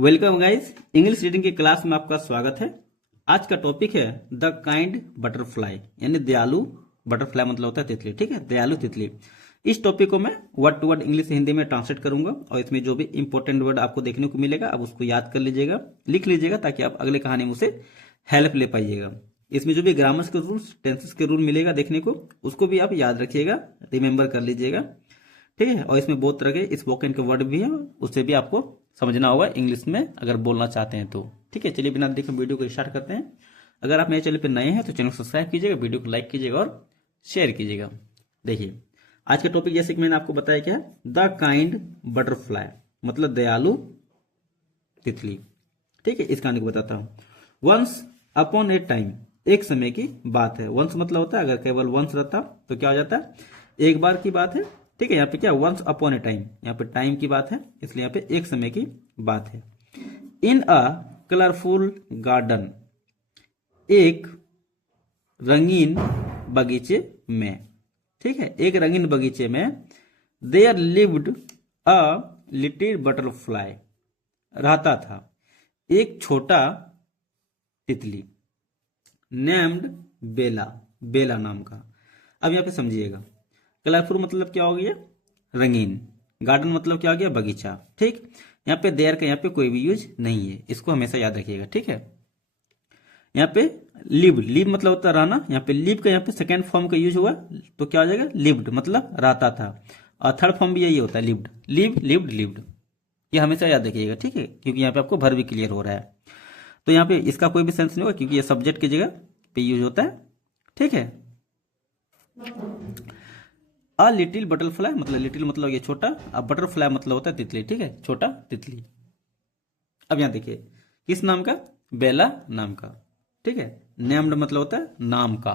Welcome guys, English reading की class में आपका स्वागत है। आज का टॉपिक है द काइंड बटरफ्लाई, यानी दयालु बटरफ्लाई मतलब होता है तितली। ठीक है, दयालु तितली। इस टॉपिक को मैं वर्ड टू वर्ड इंग्लिश से हिंदी में ट्रांसलेट करूंगा और इसमें जो भी इंपॉर्टेंट वर्ड आपको देखने को मिलेगा आप उसको याद कर लीजिएगा, लिख लीजिएगा, ताकि आप अगले कहानी में उसे हेल्प ले पाइएगा। इसमें जो भी ग्रामर्स के रूल्स, टेंसेस के रूल मिलेगा देखने को, उसको भी आप याद रखिएगा, रिमेंबर कर लीजिएगा। ठीक है, और इसमें बहुत तरह के स्पोकन के वर्ड भी है, उससे भी आपको समझना होगा इंग्लिश में अगर बोलना चाहते हैं तो। ठीक है, चलिए बिना देखे वीडियो को स्टार्ट करते हैं। अगर आप मेरे चैनल पर नए हैं तो चैनल को सब्सक्राइब कीजिएगा, वीडियो को लाइक कीजिएगा और शेयर कीजिएगा। देखिए आज का टॉपिक जैसे कि मैंने आपको बताया क्या है, द काइंड बटरफ्लाई मतलब दयालु तितली। ठीक है, इस कहानी को बताता हूं। वंस अपॉन ए टाइम, एक समय की बात है। वंस मतलब होता है, अगर केवल वंस रहता तो क्या हो जाता है, एक बार की बात है। ठीक है, यहाँ पे क्या वंस अपॉन ए टाइम, यहाँ पे टाइम की बात है, इसलिए यहाँ पे एक समय की बात है। इन अ कलरफुल गार्डन, एक रंगीन बगीचे में। ठीक है, एक रंगीन बगीचे में there lived a little butterfly, रहता था एक छोटा तितली, नेम्ड बेला, बेला नाम का। अब यहाँ पे समझिएगा, कलरफुल मतलब क्या हो गया, रंगीन। गार्डन मतलब क्या हो गया, बगीचा। ठीक, यहाँ पे देयर का यहाँ पे कोई भी यूज नहीं है, इसको हमेशा याद रखिएगा। ठीक है, यहाँ पे लिव, लिव मतलब होता है रहना, यहाँ पे लिव का यहाँ पे सेकेंड फॉर्म का यूज हुआ तो क्या हो जाएगा, लिव्ड मतलब रहता था, और थर्ड फॉर्म भी यही होता है, लिव्ड, लिव लिव्ड लिव्ड। ये हमेशा याद रखिएगा। ठीक है, क्योंकि यहाँ पे आपको वर्ब भी क्लियर हो रहा है, तो यहाँ पे इसका कोई भी सेंस नहीं होगा क्योंकि ये सब्जेक्ट की जगह पे यूज होता है। ठीक है, अ लिटिल बटरफ्लाई मतलब लिटिल मतलब ये छोटा, अब बटरफ्लाई मतलब होता है तितली। ठीक है, छोटा तितली। अब यहां देखिए किस नाम का, बेला नाम का। ठीक है, नेम्ड मतलब होता है नाम का।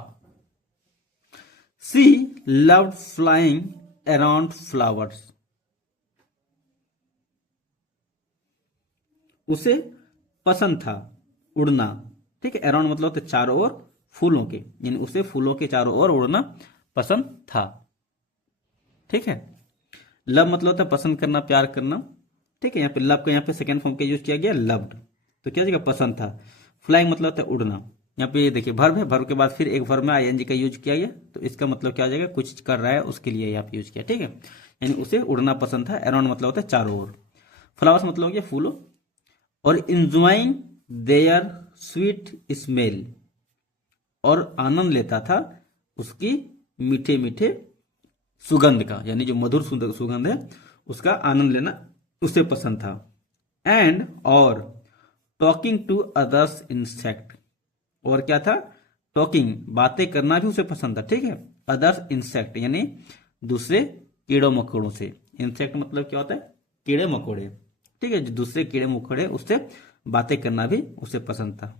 सी लव्ड फ्लाइंग अराउंड फ्लावर्स, उसे पसंद था उड़ना। ठीक है, अराउंड मतलब होता है चारों ओर, फूलों के, यानी उसे फूलों के चारों ओर उड़ना पसंद था। ठीक है, लव मतलब होता है पसंद करना, प्यार करना। ठीक है, यहाँ पे लव का यहाँ पे सेकंड फॉर्म का यूज किया गया लव्ड, तो क्या जगह पसंद था। फ्लाइंग मतलब होता है उड़ना। यहाँ पे देखिए वर्ब है, वर्ब के बाद फिर एक वर्ब में आईएनजी का यूज किया गया, तो इसका मतलब क्या हो जाएगा, कुछ कर रहा है उसके लिए यहाँ पे यूज किया। ठीक है, यानी उसे उड़ना पसंद था। अराउंड मतलब होता है चारों ओर। फ्लावर्स मतलब हो गया फूलों, और इंजॉइंग देयर स्वीट स्मेल, और आनंद लेता था उसकी मीठे मीठे सुगंध का, यानी जो मधुर सुगंध है उसका आनंद लेना उसे पसंद था। एंड और टॉकिंग टू अदर्स इंसेक्ट, और क्या था, टॉकिंग बातें करना भी उसे पसंद था। ठीक है, अदर्स इंसेक्ट यानी दूसरे कीड़ों मकोड़ों से। इंसेक्ट मतलब क्या होता है, कीड़े मकोड़े। ठीक है, जो दूसरे कीड़े मकोड़े उससे बातें करना भी उसे पसंद था।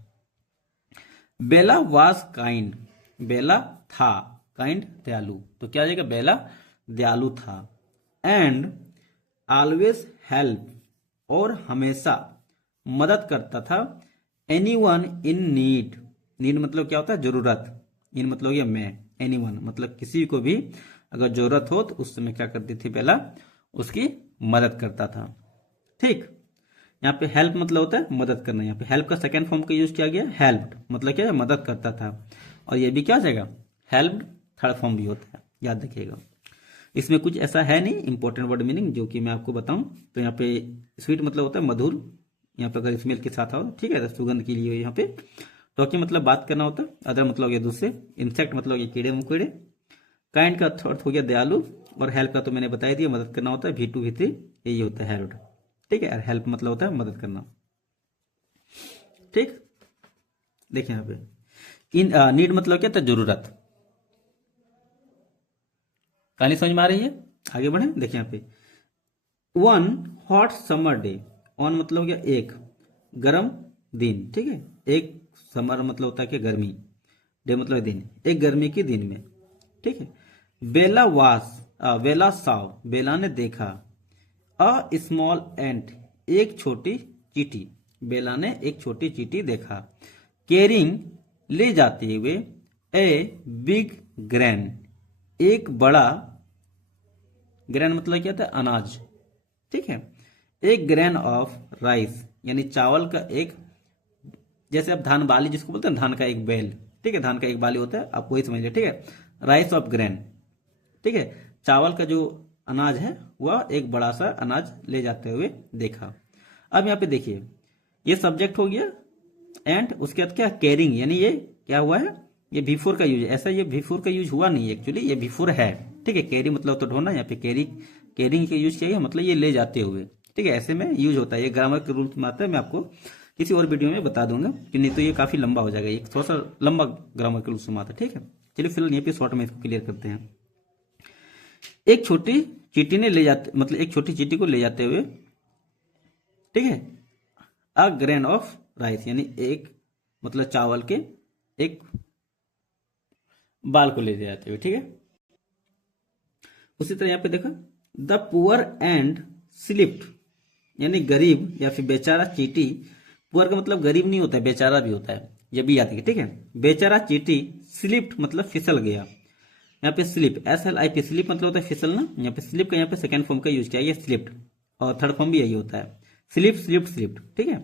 बेला वाज काइंड, बेला था, काइंड दयालु, तो क्या जाएगा, बेला दयालु था। एंड ऑलवेज हेल्प, और हमेशा मदद करता था। एनीवन इन नीड, नीड मतलब क्या होता है, जरूरत। इन मतलब ये मैं, एनीवन मतलब किसी को भी अगर जरूरत हो तो उस समय क्या करती थी बेला, उसकी मदद करता था। ठीक, यहाँ पे हेल्प मतलब होता है मदद करना, यहाँ पे हेल्प का सेकंड फॉर्म का यूज किया गया हेल्प्ड, मतलब क्या है, मदद करता था। और ये भी क्या हो जाएगा, हेल्प्ड थर्ड फॉर्म भी होता है, याद रखिएगा। इसमें कुछ ऐसा है नहीं इंपॉर्टेंट वर्ड मीनिंग जो कि मैं आपको बताऊं, तो यहाँ पे स्वीट मतलब होता है मधुर, यहाँ पे अगर स्मेल के साथ हो, ठीक है, तो सुगंध के लिए यहाँ पे। टॉकिंग मतलब बात करना होता है, अदर मतलब ये दूसरे, इंसेक्ट मतलब ये कीड़े मकोड़े, काइंड का अर्थ हो गया दयालु, और हेल्प का तो मैंने बताया दिया मदद करना होता है, V2 V3 यही होता है हेल्प्ड। ठीक है, हेल्प मतलब होता है मदद करना। ठीक, देखिए यहाँ पे इन नीड मतलब क्या था, जरूरत। कहानी समझ में आ रही है, आगे बढ़े। देखिए यहाँ पे one hot summer day, on मतलब हो गया एक, गर्म दिन। ठीक है, एक समर मतलब होता है कि गर्मी, डे मतलब दिन, एक गर्मी के दिन में। ठीक है, बेला वास, बेला साव, बेला ने देखा, अ स्मॉल एंट, एक छोटी चींटी, बेला ने एक छोटी चींटी देखा। कैरिंग, ले जाते हुए, ए बिग ग्रैन, एक बड़ा, ग्रैन मतलब क्या था, अनाज। ठीक है, एक ग्रेन ऑफ राइस यानी चावल का एक, जैसे आप धान बाली जिसको बोलते हैं, धान का एक बैल, ठीक है, धान का एक बाली होता है, आप वही समझ लीजिए, ठीक है। राइस ऑफ ग्रेन, ठीक है, चावल का जो अनाज है वह एक बड़ा सा अनाज ले जाते हुए देखा। अब यहाँ पे देखिए, ये सब्जेक्ट हो गया, एंड उसके बाद क्या, कैरिंग, यानी ये क्या हुआ है, ये बिफोर का यूज है। ऐसा ये बिफोर का यूज हुआ नहीं, एक्चुअली ये बिफोर है, ठीक है। कैरी मतलब तो ढोना, यहाँ पे कैरी, कैरिंग का यूज चाहिए, मतलब ये ले जाते हुए, ठीक है, ऐसे में यूज होता है। ये ग्रामर के रूल्स में आता है, मैं आपको किसी और वीडियो में बता दूंगा, कि नहीं तो ये काफी लंबा हो जाएगा, ये थोड़ा सा लंबा ग्रामर के रूल्स में आता है, ठीक है। चलिए फिलहाल यहाँ पे शॉर्ट में इसको क्लियर करते हैं। एक छोटी चींटी ने ले जाते, मतलब एक छोटी चींटी को ले जाते हुए, ठीक है, अ ग्रेन ऑफ राइस, यानी एक, मतलब चावल के एक बाल को ले जाते हुए, ठीक है। उसी तरह यहाँ पे देखो, द पुअर एंड स्लिप्ड, यानी गरीब या फिर बेचारा चींटी, पुअर का मतलब गरीब नहीं होता है, बेचारा भी होता है, ये भी याद है, ठीक है। बेचारा चींटी स्लिप्ड मतलब फिसल गया। यहाँ पे स्लिप, SLIP, स्लिप मतलब होता है फिसलना, यहाँ पे स्लिप का यहाँ पे सेकंड फॉर्म का यूज किया गया स्लिप्ड, और थर्ड फॉर्म भी यही होता है, स्लिप स्लिप्ड स्लिप्ड, ठीक है।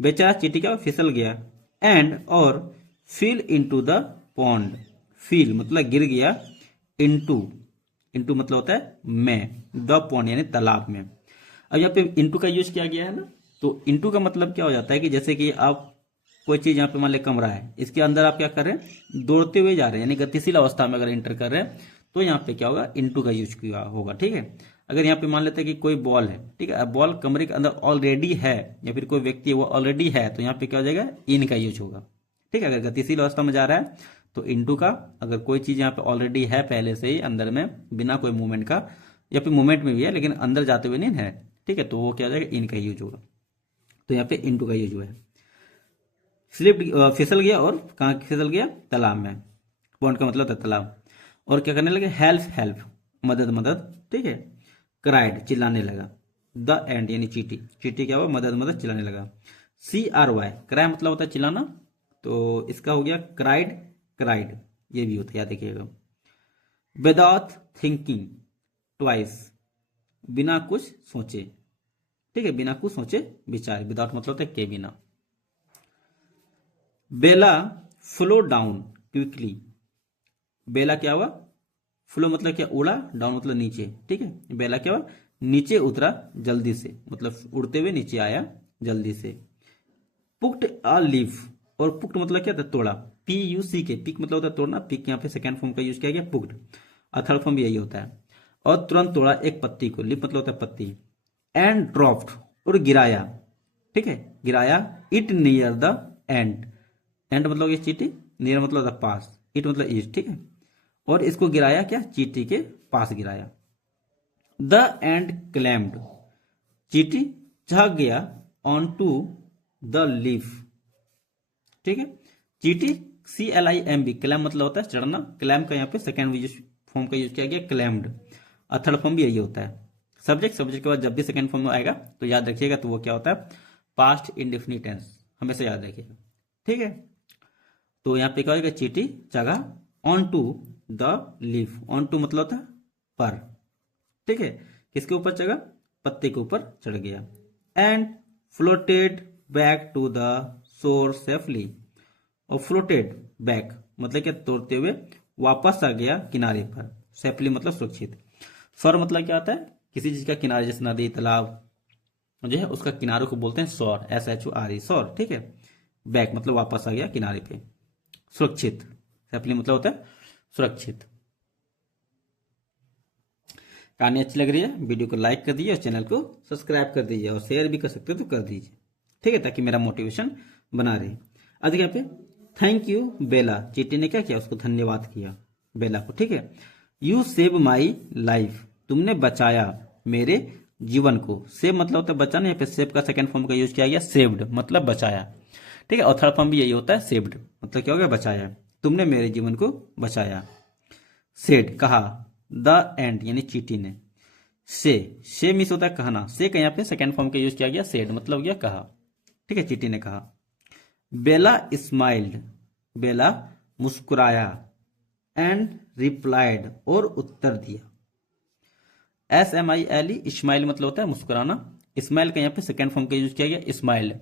बेचारा चींटी का फिसल गया, एंड और feel into the pond, feel मतलब गिर गया, इनटू, इनटू मतलब होता है में, द पॉन्ड यानी तालाब में। अब यहाँ पे इनटू का यूज किया गया है ना, तो इनटू का मतलब क्या हो जाता है कि जैसे कि आप कोई चीज यहाँ पे मान ले कमरा है, इसके अंदर आप क्या कर रहे हैं, दौड़ते हुए जा रहे हैं, यानी गतिशील अवस्था में अगर एंटर कर रहे हैं, तो यहाँ पे क्या होगा, इनटू का यूज किया होगा, ठीक है। अगर यहाँ पे मान लेते हैं कि कोई बॉल है, ठीक है, बॉल कमरे के अंदर ऑलरेडी है, या फिर कोई व्यक्ति है वो ऑलरेडी है, तो यहाँ पे क्या हो जाएगा, इन का यूज होगा, ठीक है। अगर गतिशील अवस्था में जा रहा है तो इनटू का, अगर कोई चीज यहाँ पे ऑलरेडी है पहले से ही अंदर में, बिना कोई मूवमेंट का, या फिर मूवमेंट में भी है लेकिन अंदर जाते हुए नहीं है, ठीक है, तो वो क्या हो जाएगा, इन का यूज होगा। तो यहाँ पे इनटू का यूज हुआ है। स्लिप, फिसल गया, और कहाँ फिसल गया, तालाब में, पॉन्ड का मतलब था तालाब। और क्या करने लगे, हेल्प हेल्प, मदद मदद, ठीक है। क्राइड, चिल्लाने लगा। द एंड यानी चींटी, चींटी क्या हुआ, मदद मदद चिल्लाने लगा। CRY, क्राई मतलब होता है चिल्लाना, तो इसका हो गया क्राइड, क्राइड, ये भी होता है, याद रखिएगा। विदाउट थिंकिंग ट्वाइस, बिना कुछ सोचे, ठीक है, बिना कुछ सोचे विचार, विदाउट मतलब होता है के बिना। बेला फ्लो डाउन क्विकली, बेला क्या हुआ, फ्लो मतलब क्या, उड़ा, डाउन मतलब नीचे, ठीक है। बेला क्या हुआ, नीचे उतरा जल्दी से, मतलब उड़ते हुए नीचे आया जल्दी से। पुक्ड अ लीफ, और पुक्ड मतलब क्या था, तोड़ा, PUCK, पिक मतलब होता है तोड़ना, पिक यहाँ पे सेकंड फॉर्म का यूज किया गया, पुक्ड, और थर्ड फॉर्म भी यही होता है। और तुरंत तोड़ा एक पत्ती को, लीफ मतलब होता है पत्ती। एंड ड्रॉप्ड, और गिराया, ठीक है, गिराया, it near the end, and मतलब ये चींटी, नियर मतलब होता है पास, इट मतलब इज, ठीक है। और इसको गिराया क्या, चींटी के पास गिराया। द एंड क्लैम्ड, चींटी चढ़ गया ऑन टू द लीफ, ठीक है। चींटी CLIMB, क्लैम मतलब होता है चढ़ना, क्लैम का यहाँ पे सेकेंड फॉर्म का यूज किया गया क्लैम्ड, और थर्ड फॉर्म भी यही होता है। सब्जेक्ट, सब्जेक्ट के बाद जब भी सेकेंड फॉर्म में आएगा तो याद रखिएगा, तो वो क्या होता है, पास्ट इंडेफिनिट टेंस, हमेशा याद रखिएगा, ठीक है। तो यहाँ पे क्या होगा, चींटी चढ़ा on to the leaf, on to मतलब होता है पर, ठीक है, किसके ऊपर चढ़ा, पत्ते के ऊपर चढ़ गया। And floated back to the shore safely, और फ्लोटेड बैक मतलब क्या, तोड़ते हुए वापस आ गया किनारे पर, सेफली मतलब सुरक्षित। शोर मतलब क्या आता है, किसी चीज का किनारे, जैसे नदी तालाब जो है उसका किनारों को बोलते हैं शोर, SHORE, शोर, ठीक है। बैक मतलब वापस आ गया किनारे पे, सुरक्षित, सेफली मतलब होता है सुरक्षित। कहानी अच्छी लग रही है, वीडियो को लाइक कर दीजिए और चैनल को सब्सक्राइब कर दीजिए, और शेयर भी कर सकते हो तो कर दीजिए, ठीक है, ताकि मेरा मोटिवेशन बना रहे। अब देखिए यहाँ पे, थैंक यू बेला, चींटी ने क्या किया, उसको धन्यवाद किया बेला को, ठीक है। यू सेव माई लाइफ, तुमने बचाया मेरे जीवन को, सेव मतलब होता है बचाना, यहाँ पे सेव का सेकंड फॉर्म का यूज किया गया सेव्ड, मतलब बचाया, ठीक है। और थर्ड फॉर्म भी यही होता है सेव्ड, मतलब क्या हो गया, बचाया, तुमने मेरे जीवन को बचाया। सेड, कहा। द एंड यानी चींटी ने। से मिस होता है कहना, से का यहाँ पे सेकंड फॉर्म का यूज किया गया सेड, मतलब हो गया कहा, ठीक है, चींटी ने कहा। बेला स्माइल्ड, बेला मुस्कुराया। एंड रिप्लाइड, और उत्तर दिया। SMILE, स्माइल मतलब होता है मुस्कुराना, स्माइल का यहाँ पे सेकेंड फॉर्म का यूज किया गया स्माइल,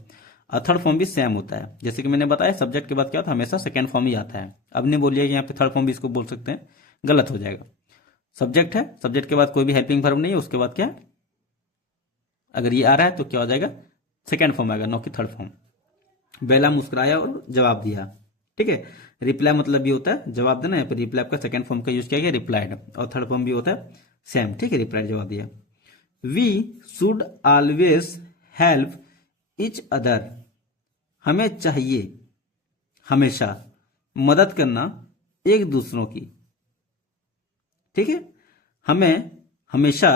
और थर्ड फॉर्म भी सेम होता है। जैसे कि मैंने बताया सब्जेक्ट के बाद क्या होता है, हमेशा सेकेंड फॉर्म ही आता है। अब नहीं बोलिए कि यहाँ पे थर्ड फॉर्म भी इसको बोल सकते हैं, गलत हो जाएगा। सब्जेक्ट है, सब्जेक्ट के बाद कोई भी हेल्पिंग वर्ब नहीं है, उसके बाद क्या, अगर ये आ रहा है तो क्या हो जाएगा, सेकेंड फॉर्म आएगा, नो कि थर्ड फॉर्म। बेला मुस्कुराया और जवाब दिया, ठीक है। रिप्लाई मतलब भी होता है जवाब देना, यहाँ पे रिप्लाई का सेकेंड फॉर्म का यूज किया गया रिप्लाइड, और थर्ड फॉर्म भी होता है सेम, ठीक है, रिप्लाइड जवाब दिया। We should always help each other, हमें चाहिए हमेशा मदद करना एक दूसरों की, ठीक है, हमें हमेशा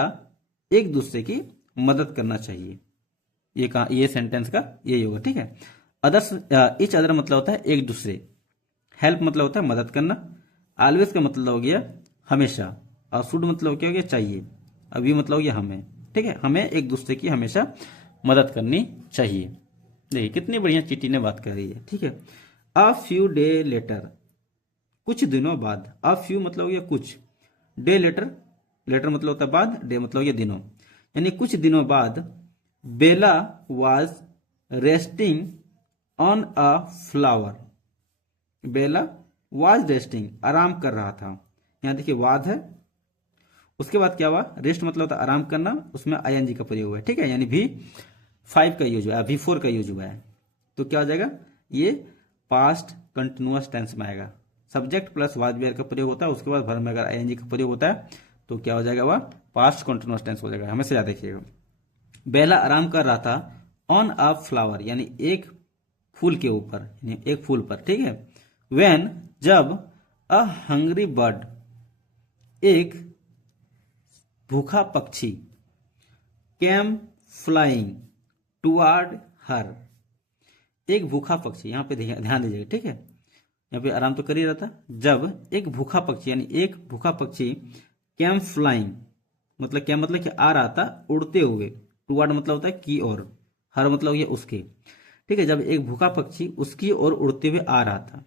एक दूसरे की मदद करना चाहिए। ये कहा, ये सेंटेंस का यही होगा, ठीक है। अदर्स, इच अदर मतलब होता है एक दूसरे, हेल्प मतलब होता है मदद करना, ऑलवेज का मतलब हो गया हमेशा, और शुड मतलब क्या हो गया चाहिए, अभी मतलब हो गया हमें, ठीक है, हमें एक दूसरे की हमेशा मदद करनी चाहिए। देखिए कितनी बढ़िया चीटी ने बात कर रही है, ठीक है। अ फ्यू डे लेटर, कुछ दिनों बाद, अ फ्यू मतलब हो गया कुछ, डे लेटर, लेटर मतलब होता है बाद, डे मतलब हो गया दिनों, यानी कुछ दिनों बाद Bela was resting on a flower, Bela was resting आराम कर रहा था, यहां देखिए वाज है, उसके बाद क्या हुआ, रेस्ट मतलब होता है आराम करना, उसमें आईएनजी का प्रयोग हुआ है, ठीक है, यानी V5 का यूज हुआ है, V4 का यूज हुआ है, तो क्या हो जाएगा, ये पास्ट कंटिन्यूअस टेंस में आएगा। सब्जेक्ट प्लस वाज वेयर का प्रयोग होता है, उसके बाद वर्ब में अगर आईएनजी का प्रयोग होता है तो क्या हो जाएगा, वह पास्ट कंटिन्यूअस टेंस हो जाएगा, हमेशा याद रखिएगा। बेला आराम कर रहा था ऑन अ फ्लावर, यानी एक फूल के ऊपर, यानी एक फूल पर, ठीक है। व्हेन जब, अ हंग्री बर्ड एक भूखा पक्षी, कैम फ्लाइंग टुवर्ड हर, एक भूखा पक्षी, यहां पे ध्यान दीजिएगा, ठीक है, यहाँ पे आराम तो कर ही रहा था। जब एक भूखा पक्षी, यानी एक भूखा पक्षी, कैम फ्लाइंग मतलब क्या, मतलब कि आ रहा था उड़ते हुए, टुवर्ड मतलब होता है की ओर, हर मतलब ये उसके, ठीक है, जब एक भूखा पक्षी उसकी ओर उड़ते हुए आ रहा था,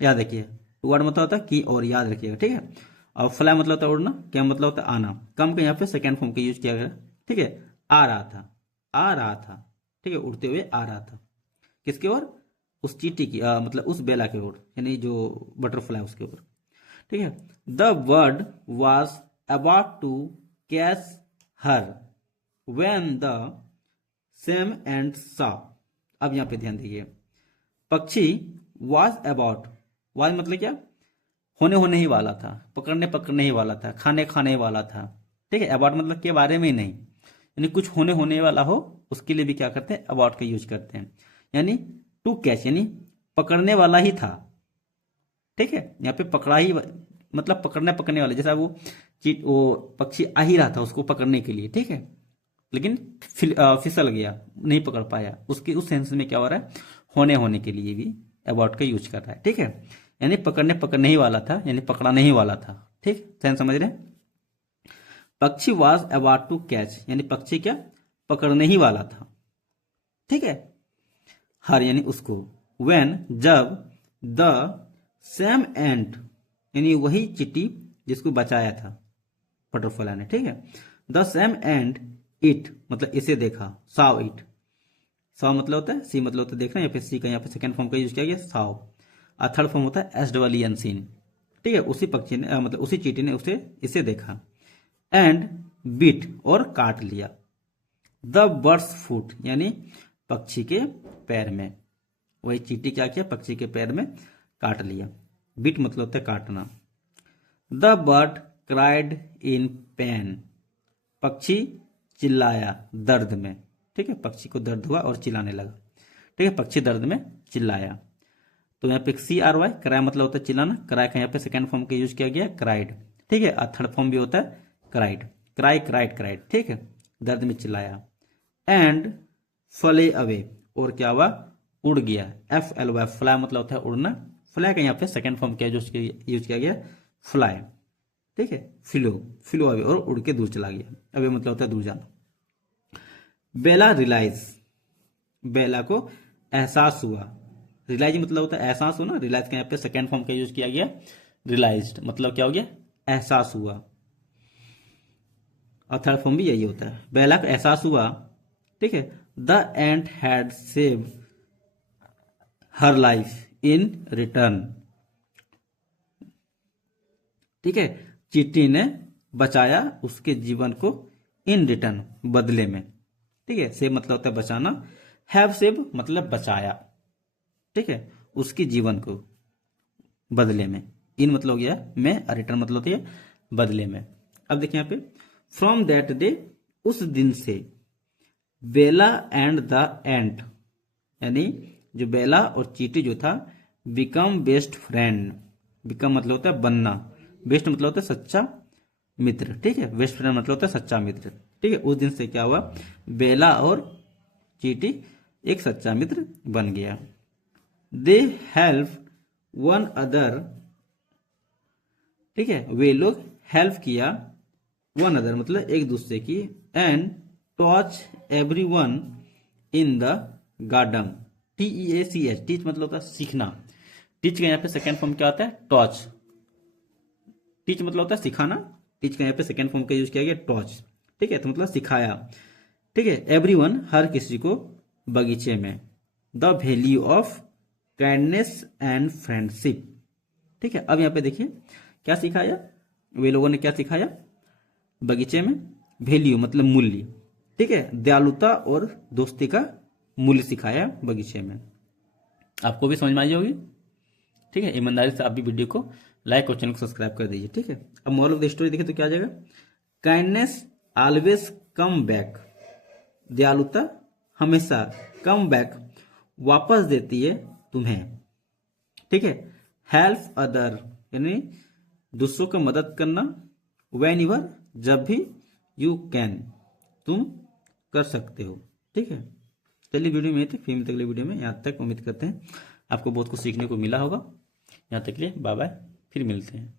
याद रखिए, टुवर्ड मतलब होता है की ओर, याद रखिएगा, ठीक है। और फ्लाई मतलब होता है उड़ना, कैम मतलब होता है आना, कम का यहाँ पे सेकेंड फॉर्म का यूज किया गया, ठीक है, आ रहा था, आ रहा था, ठीक है, उड़ते हुए आ रहा था, किसकी ओर, उस चींटी की, मतलब उस बेला की ओर, यानी जो बटरफ्लाई उसके ओर, ठीक है। The bird was about to catch her when the same and saw, अब यहां पे ध्यान दीजिए, पक्षी वॉज अबाउट, वॉज मतलब क्या, होने ही वाला था, पकड़ने ही वाला था, खाने ही वाला था, ठीक है। अबाउट मतलब के बारे में ही नहीं, यानी कुछ होने वाला हो उसके लिए भी क्या करते हैं, अबाउट का यूज करते हैं, यानी टू कैच यानी पकड़ने वाला ही था, ठीक है, यहाँ पे पकड़ा ही मतलब पकड़ने वाले, जैसा वो चीट, वो पक्षी आ ही रहा था उसको पकड़ने के लिए, ठीक है, लेकिन फिसल गया, नहीं पकड़ पाया, उसके उस सेंस में क्या हो रहा है, होने के लिए भी अबाउट का यूज कर रहा है, ठीक है, यानी पकड़ने ही वाला था, यानी पकड़ाने ही वाला था, ठीक, सेंस समझ रहे हैं। पक्षी वाज अबाउट टू कैच, यानी पक्षी क्या, पकड़ने ही वाला था, ठीक है, हर यानी उसको, व्हेन जब, द सेम एंड यानी वही चींटी जिसको बचाया था बटरफ्लाई ने, ठीक है, द सेम एंड इट मतलब इसे देखा, साव इट, साव मतलब होता है, सी मतलब होता है देखना, या फिर सी का यहाँ पे सेकंड फॉर्म का यूज किया गया साव, और थर्ड फॉर्म होता है एसडब्ल्यू अनसीन, ठीक है, उसी पक्षी ने मतलब उसी चींटी ने उसे इसे देखा, एंड बीट और काट लिया, द बर्ड्स फुट यानी पक्षी के पैर में, वही चींटी क्या किया, पक्षी के पैर में काट लिया, बीट मतलब होता है काटना। The bird cried in pen, पक्षी चिल्लाया दर्द में, ठीक है, पक्षी को दर्द हुआ और चिल्लाने लगा, ठीक है, पक्षी दर्द में चिल्लाया, तो यहाँ पे CRY क्राई मतलब होता है चिल्लाना, क्राई का यहाँ पे सेकंड फॉर्म का यूज किया गया क्राइड, ठीक है, और थर्ड फॉर्म भी होता है क्राइड, क्राइड, ठीक है, दर्द में चिल्लाया। एंड फ्ले अवे और क्या हुआ, उड़ गया, FLY फ्लाई मतलब होता है उड़ना, फ्लाई का यहाँ पे सेकंड फॉर्म क्या यूज किया गया फ्लाई, ठीक है, फ्लो अवे और उड़ के दूर चला गया, अवे मतलब होता है दूर जाना। बेला रियलाइज, बेला को एहसास हुआ, रियलाइज मतलब होता है एहसास होना, रियलाइज का यहाँ पे सेकंड फॉर्म का यूज किया गया रियलाइज्ड, मतलब क्या हो गया, एहसास हुआ, और थर्ड फॉर्म भी यही होता है। बेला को एहसास हुआ ठीक है। The ant had save her life in return, ठीक है। चींटी ने बचाया उसके जीवन को इन रिटर्न, बदले में, ठीक है। सेव मतलब होता है बचाना, हैव सेव मतलब बचाया, ठीक है, उसके जीवन को बदले में। इन मतलब हो गया में, रिटर्न मतलब होती है बदले में। अब देखिए यहाँ पे, फ्रॉम दैट डे, उस दिन से, बेला एंड द एंट, यानी जो बेला और चींटी जो था, बिकम बेस्ट फ्रेंड। बिकम मतलब होता है बनना, बेस्ट मतलब होता है सच्चा मित्र, ठीक है। बेस्ट फ्रेंड मतलब होता है सच्चा मित्र, ठीक है। उस दिन से क्या हुआ, बेला और चींटी एक सच्चा मित्र बन गया। दे हेल्प वन अदर, ठीक है, वे लोग हेल्प किया, वन अदर मतलब एक दूसरे की, and टॉच every one in the garden. TEACH, teach मतलब होता है सीखना। टीच का यहाँ पे सेकेंड फॉर्म क्या होता है, टॉच। टीच मतलब होता है सिखाना, टीच का यहाँ पे सेकेंड फॉर्म का यूज किया गया टॉच, ठीक है, तो मतलब सिखाया, ठीक है। एवरीवन हर किसी को, बगीचे में। The value of kindness and friendship, ठीक है। अब यहाँ पे देखिए क्या सिखाया, वे लोगों ने क्या सिखाया बगीचे में, वैल्यू मतलब मूल्य, ठीक है, दयालुता और दोस्ती का मूल्य सिखाया बगीचे में। आपको भी समझ में आई होगी, ठीक है। ईमानदारी से आप भी वीडियो को लाइक और चैनल को सब्सक्राइब कर दीजिए, ठीक है। अब मोरल ऑफ द स्टोरी देखें तो क्या आ जाएगा, काइंडनेस ऑलवेज कम बैक, दयालुता हमेशा कम बैक वापस देती है तुम्हें, ठीक है। हेल्प अदर यानी दूसरों की मदद करना, व्हेन एवर जब भी, यू कैन तुम कर सकते हो, ठीक है। चलिए वीडियो में थे, फिर मिलते अगले वीडियो में। यहाँ तक उम्मीद करते हैं आपको बहुत कुछ सीखने को मिला होगा। यहाँ तक के लिए बाय बाय, फिर मिलते हैं।